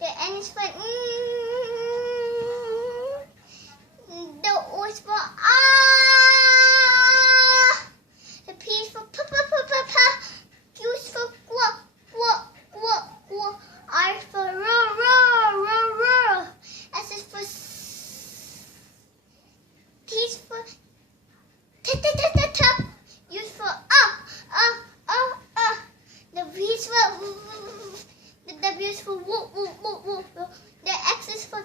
The N is for The O is for ah. The P is for pa. Q is for qua. R is for r. S is for T is for t. U is for The V is for the W is for woo. The X is for